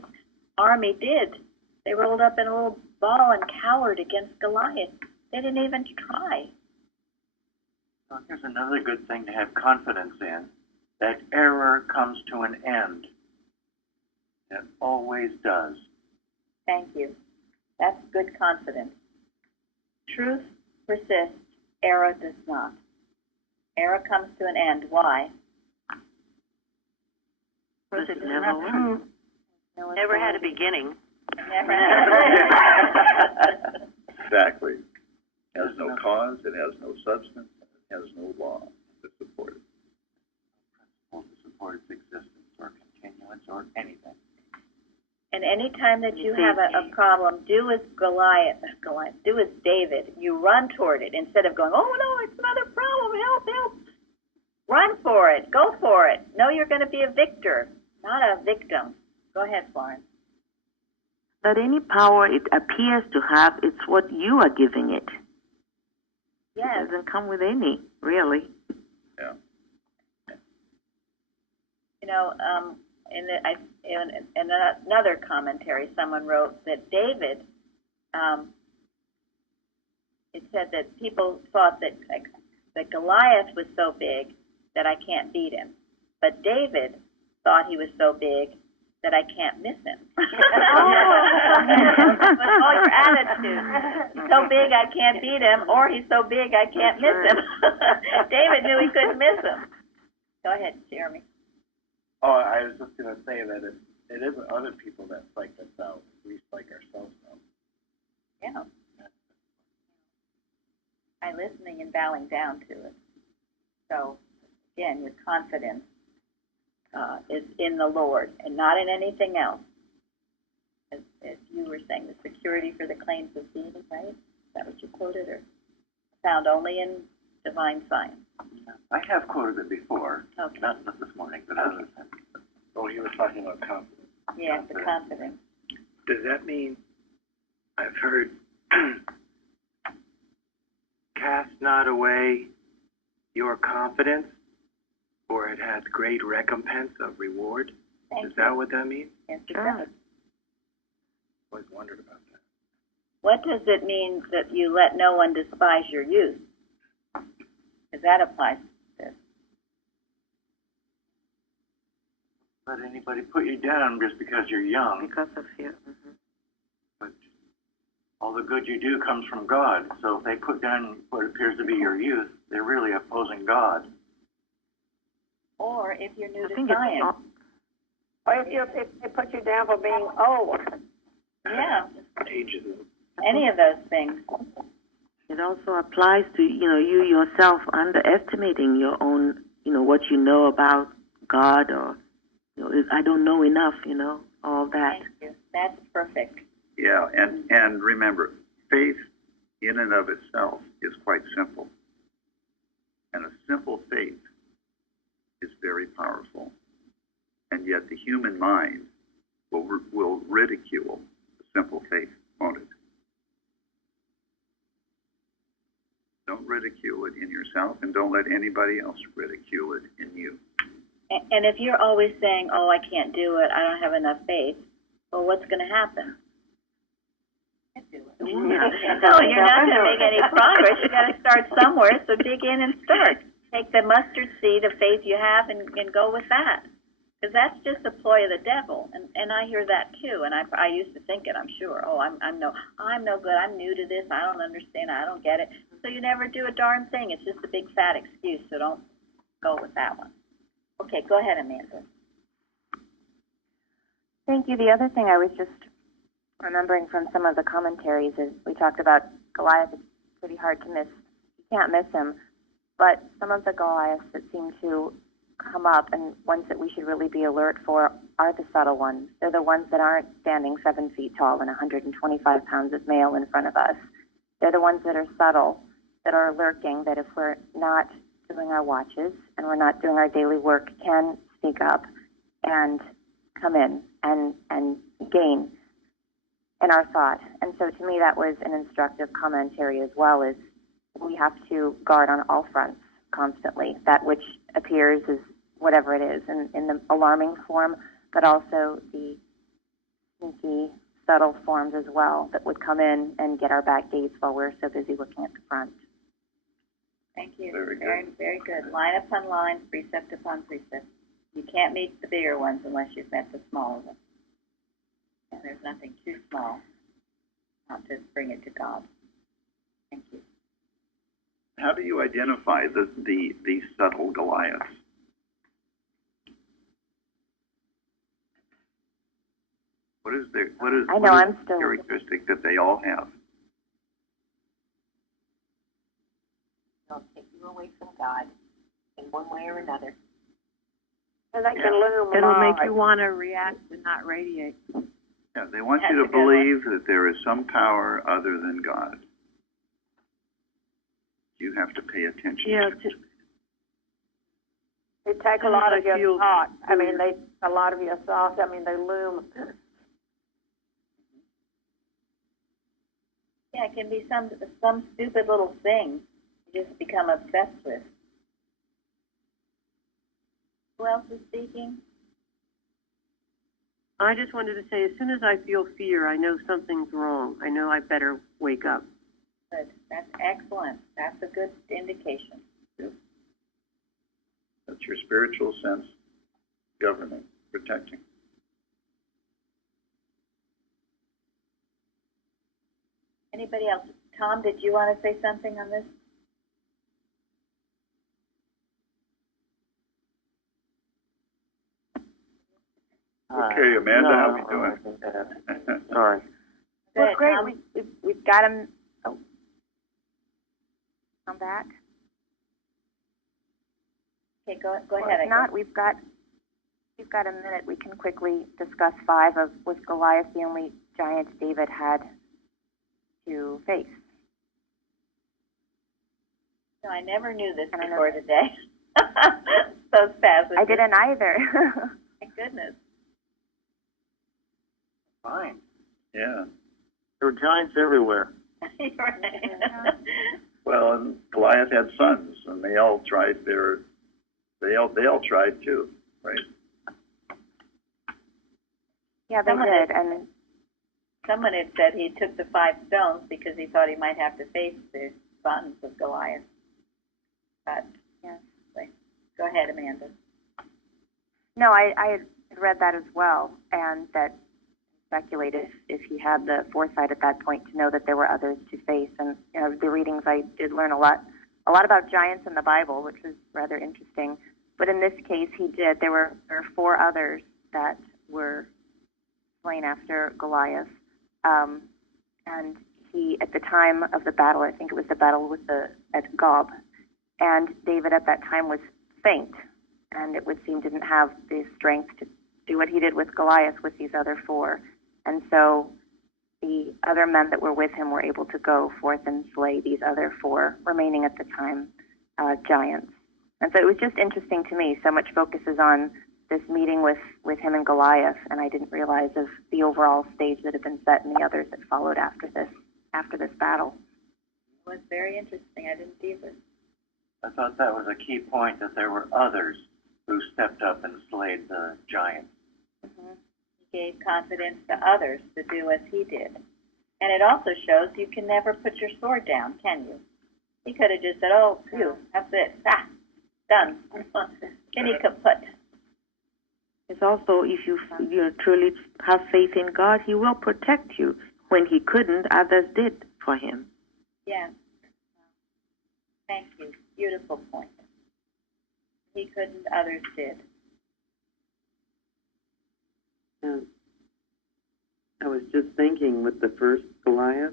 army did. They rolled up in a little ball and cowered against Goliath. They didn't even try. Well, here's another good thing to have confidence in, that error comes to an end. It always does. Thank you. That's good confidence. Truth persists. Error does not. Error comes to an end. Why? Was it never not was. true? Never had a beginning. Never had. Exactly. It has no cause, it has no substance, it has no law to support it. Principle to support its existence or continuance or anything. And any time that you have a problem, do as Goliath, do as David. You run toward it instead of going, oh no, it's another problem, help. Run for it, go for it. Know you're going to be a victor, not a victim. Go ahead, Florence. That any power it appears to have, it's what you are giving it. Yes. It doesn't come with any, really. Yeah. You know, in another commentary, someone wrote that David, it said that people thought that Goliath was so big that I can't beat him. But David thought he was so big that I can't miss him. With all your attitude. He's so big I can't beat him, or he's so big I can't miss him. David knew he couldn't miss him. Go ahead, Jeremy. Oh, I was just going to say that it isn't other people that psych us out. We psych ourselves out. Yeah. By listening and bowing down to it. So, again, your confidence is in the Lord and not in anything else. As you were saying, the security for the claims of being, right? Is that what you quoted, or found only in divine science? I have quoted it before, Okay. not this morning, but other times. Oh, he was talking about confidence. Yeah, the confidence. Does that mean, I've heard, cast not away your confidence, for it hath great recompense of reward? Is that what that means? Yes, it does. Always wondered about that. What does it mean that you let no one despise your youth? Because that applies to this. Let anybody put you down just because you're young. Because of fear. Mm-hmm. But all the good you do comes from God. So if they put down what appears to be your youth, they're really opposing God. Or if you're new I to think it's science. Or if they put you down for being old. Yeah, Ageism. any of those things. It also applies to, you yourself underestimating your own, what you know about God, or, I don't know enough, all that. Thank you. That's perfect. Yeah, and remember, faith in and of itself is quite simple. And a simple faith is very powerful. And yet the human mind will ridicule a simple faith, won't it? Don't ridicule it in yourself, and don't let anybody else ridicule it in you. And if you're always saying, oh, I can't do it, I don't have enough faith, well, what's going to happen? No, you're not going to make any progress. You've got to start somewhere, so dig in and start. Take the mustard seed of faith you have and go with that. Because that's just a ploy of the devil, and I hear that too. And I used to think it. I'm sure. Oh, I'm no good. I'm new to this. I don't understand. I don't get it. So you never do a darn thing. It's just a big fat excuse. So don't go with that one. Okay, go ahead, Amanda. Thank you. The other thing I was just remembering from some of the commentaries is we talked about Goliath. It's pretty hard to miss. You can't miss him. But some of the Goliaths that seem to come up and ones that we should really be alert for are the subtle ones. They're the ones that aren't standing 7 feet tall and 125 pounds of mail in front of us. They're the ones that are subtle, that are lurking, that if we're not doing our watches and we're not doing our daily work, can sneak up and come in and gain in our thought. And so to me that was an instructive commentary as well, is we have to guard on all fronts constantly. That which appears is whatever it is in the alarming form, but also the sneaky, subtle forms as well that would come in and get our back gaze while we're so busy looking at the front. Thank you. Very good. Very, very good. Line upon line, precept upon precept. You can't meet the bigger ones unless you've met the smaller ones. And there's nothing too small not to bring it to God. Thank you. How do you identify the subtle Goliaths? What is characteristic that they all have? They'll take you away from God in one way or another. And they can loom It'll large. make you want to react and not radiate. Yeah, they want you to believe that there is some power other than God. You have to pay attention Yeah, to. They take a lot of your thought. I mean, weird. a lot of your thoughts. I mean, they loom. Yeah, it can be some stupid little thing you just become obsessed with. Who else is speaking? I just wanted to say, as soon as I feel fear, I know something's wrong. I know I better wake up. Good. That's excellent. That's a good indication. That's your spiritual sense governing, protecting. Anybody else? Tom, did you want to say something on this? Okay, Amanda, how we doing? Sorry. Well, great. Tom. We've got him. Oh, come back. Okay, go Well, ahead. if not, we've got a minute. We can quickly discuss 5 of was Goliath the only giant David had to face. No, I never knew this before today. Those passages. I didn't either. My goodness. Fine. Yeah. There were giants everywhere. Right. Well, and Goliath had sons, and they all tried they all tried too, right? Yeah, they did. And someone had said he took the 5 stones because he thought he might have to face the sons of Goliath. But, yeah, go ahead, Amanda. no, I had read that as well, and that speculated if he had the foresight at that point to know that there were others to face. And the readings, I did learn a lot about giants in the Bible, which was rather interesting. But in this case, he did. There were 4 others that were slain after Goliath, and he, at the time of the battle, I think it was the battle at Gob, and David at that time was faint, and it would seem didn't have the strength to do what he did with Goliath with these other 4. And so the other men that were with him were able to go forth and slay these other 4 remaining at the time giants. And so it was just interesting to me. So much focus is on this meeting with him and Goliath, and I didn't realize of the overall stage that had been set and the others that followed after this battle. It was very interesting. I didn't either. I thought that was a key point, that there were others who stepped up and slayed the giants. Mm-hmm. He gave confidence to others to do as he did. And it also shows you can never put your sword down, can you? He could have just said, oh, phew, that's it. Ah, done. Any kaput. It's also, if you truly have faith in God, He will protect you. When He couldn't, others did for Him. Yes. Thank you. Beautiful point. He couldn't, others did. And I was just thinking with the first Goliath,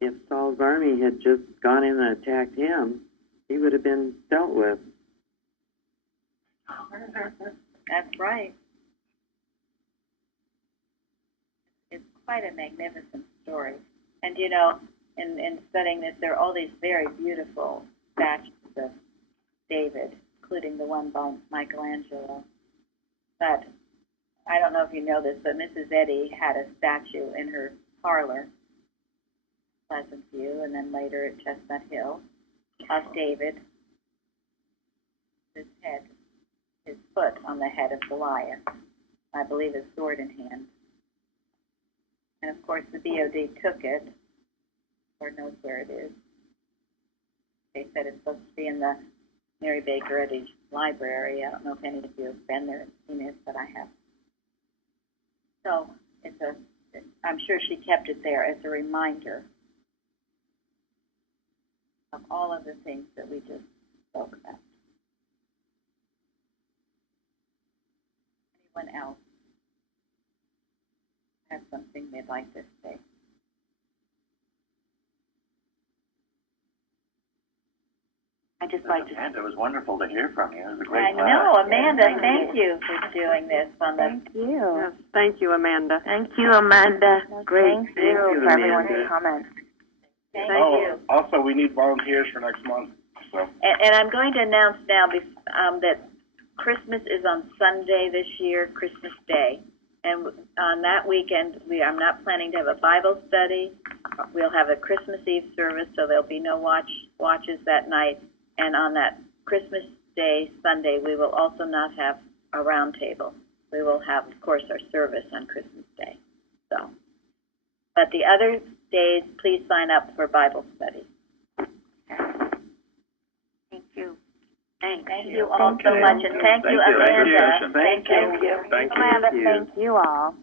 if Saul's army had just gone in and attacked him, he would have been dealt with. That's right. It's quite a magnificent story. And you know, in studying this, there are all these very beautiful statues of David, including the one by Michelangelo. But I don't know if you know this, but Mrs. Eddy had a statue in her parlor, Pleasant View, and then later at Chestnut Hill, of David, his head, his foot on the head of Goliath, I believe his sword in hand. And of course the BOD took it. Lord knows where it is. They said it's supposed to be in the Mary Baker Eddy library. I don't know if any of you have been there and seen it, but I have. So I'm sure she kept it there as a reminder of all of the things that we just spoke about. Anyone else have something they'd like to say? I just like to. Amanda, it was wonderful to hear from you. It was a great I know, Amanda. Thank you for doing this on the. Thank you. Yes, thank you, Amanda. Thank you, Amanda. Great. Thank you for everyone's Amanda. comments. Thank you. Also, we need volunteers for next month. So. And I'm going to announce now that Christmas is on Sunday this year, Christmas Day. And on that weekend, I'm not planning to have a Bible study. We'll have a Christmas Eve service, so there'll be no watches that night. And on that Christmas Day, Sunday, we will also not have a round table. We will have, of course, our service on Christmas Day. So, but the other days, please sign up for Bible study. Thank you. Thank you all so much, and thank you, Amanda. Thank you. Thank you. Thank you. Amanda, you. Thank you all.